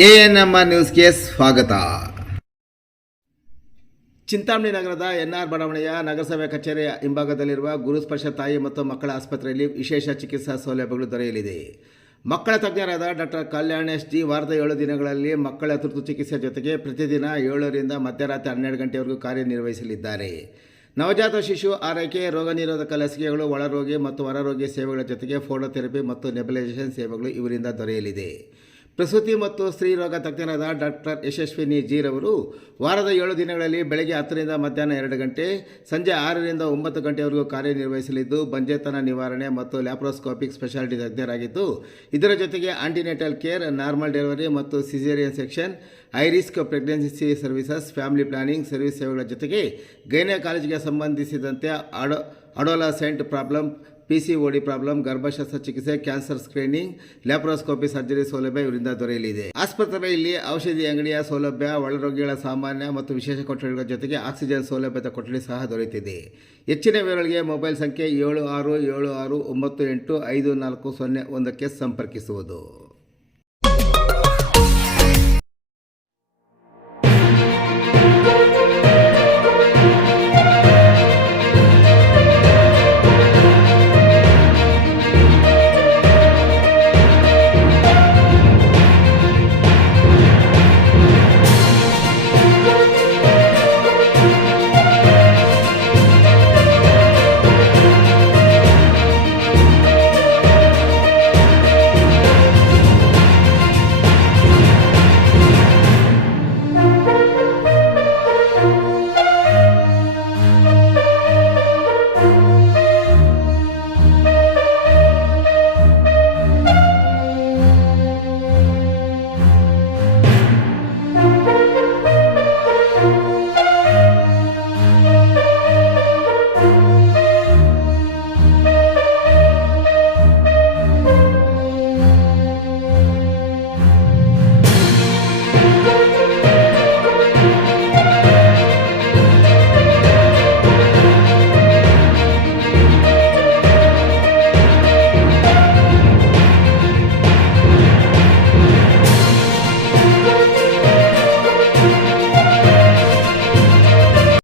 ANMR ನ್ಯೂಸ್ಗೆ ಸ್ವಾಗತ. ಚಿಂತಾಮಣಿ ನಗರದ ಎನ್ಆರ್ ಬಡಾವಣೆಯ ನಗರಸಭೆ ಕಚೇರಿಯ ಹಿಂಭಾಗದಲ್ಲಿರುವ ಗುರುಸ್ಪರ್ಶ ತಾಯಿ ಮತ್ತು ಮಕ್ಕಳ ಆಸ್ಪತ್ರೆಯಲ್ಲಿ ವಿಶೇಷ ಚಿಕಿತ್ಸಾ ಸೌಲಭ್ಯಗಳು ದೊರೆಯಲಿದೆ. ಮಕ್ಕಳ ತಜ್ಞರಾದ ಡಾಕ್ಟರ್ ಕಲ್ಯಾಣೇಶ್ ಜಿ ವಾರದ 7 ದಿನಗಳಲ್ಲಿ ಮಕ್ಕಳ ತುರ್ತು ಚಿಕಿತ್ಸೆ ಜೊತೆಗೆ ಪ್ರತಿದಿನ 7ರಿಂದ ಮಧ್ಯರಾತ್ರಿ 12 ಗಂಟೆವರೆಗೂ ಕಾರ್ಯನಿರ್ವಹಿಸಲಿದ್ದಾರೆ. ನವಜಾತ ಶಿಶು ಆರೈಕೆ, ರೋಗ ನಿರೋಧಕ ಲಸಿಕೆಗಳು, ಒಳರೋಗಿ ಮತ್ತು ಹೊರರೋಗಿ ಸೇವೆಗಳ ಜೊತೆಗೆ ಫೋಟೋಥೆರಪಿ ಮತ್ತು ನೆಬುಲೈಸೇಷನ್ ಸೇವೆಗಳು ಇವರಿಂದ ದೊರೆಯಲಿದೆ. ಪ್ರಸೂತಿ ಮತ್ತು ಸ್ತ್ರೀರೋಗ ತಜ್ಞರಾದ ಡಾಕ್ಟರ್ ಯಶಸ್ವಿನಿ ಜಿ ರವರು ವಾರದ 7 ದಿನಗಳಲ್ಲಿ ಬೆಳಗ್ಗೆ 10ರಿಂದ ಮಧ್ಯಾಹ್ನ 2 ಗಂಟೆ, ಸಂಜೆ 6ರಿಂದ 9 ಗಂಟೆವರೆಗೂ ಕಾರ್ಯನಿರ್ವಹಿಸಲಿದ್ದು ಬಂಜೆತನ ನಿವಾರಣೆ ಮತ್ತು ಲ್ಯಾಪ್ರೋಸ್ಕೋಪಿಕ್ ಸ್ಪೆಷಾಲಿಟಿ ತಜ್ಞರಾಗಿದ್ದು, ಇದರ ಜೊತೆಗೆ ಆಂಟಿನೇಟಲ್ ಕೇರ್, ನಾರ್ಮಲ್ ಡೆಲಿವರಿ ಮತ್ತು caesarean section, high risk pregnancy services, family planning service ಸೇವೆಗಳ ಜೊತೆಗೆ ಗೈನಕಾಲಜಿಗೆ ಸಂಬಂಧಿಸಿದಂತೆ ಅಡೋಲಸೆಂಟ್ ಪ್ರಾಬ್ಲಮ್, PCOD ಪ್ರಾಬ್ಲಮ್, ಗರ್ಭಶಸ್ತ್ರ ಚಿಕಿತ್ಸೆ, ಕ್ಯಾನ್ಸರ್ ಸ್ಕ್ರೀನಿಂಗ್, ಲ್ಯಾಪ್ರೋಸ್ಕೋಪಿ ಸರ್ಜರಿ ಸೌಲಭ್ಯ ಇವರಿಂದ ದೊರೆಯಲಿದೆ. ಆಸ್ಪತ್ರೆಯಲ್ಲಿ ಔಷಧಿ ಅಂಗಡಿಯ ಸೌಲಭ್ಯ, ಒಳರೋಗಿಗಳ ಸಾಮಾನ್ಯ ಮತ್ತು ವಿಶೇಷ ಕೊಠಡಿಗಳ ಜೊತೆಗೆ ಆಕ್ಸಿಜನ್ ಸೌಲಭ್ಯದ ಕೊಠಡಿ ಸಹ ದೊರೆಯುತ್ತಿದೆ. ಹೆಚ್ಚಿನ ವಿವರಗಳಿಗೆ ಮೊಬೈಲ್ ಸಂಖ್ಯೆ 7676985401ಕ್ಕೆ ಸಂಪರ್ಕಿಸುವುದು.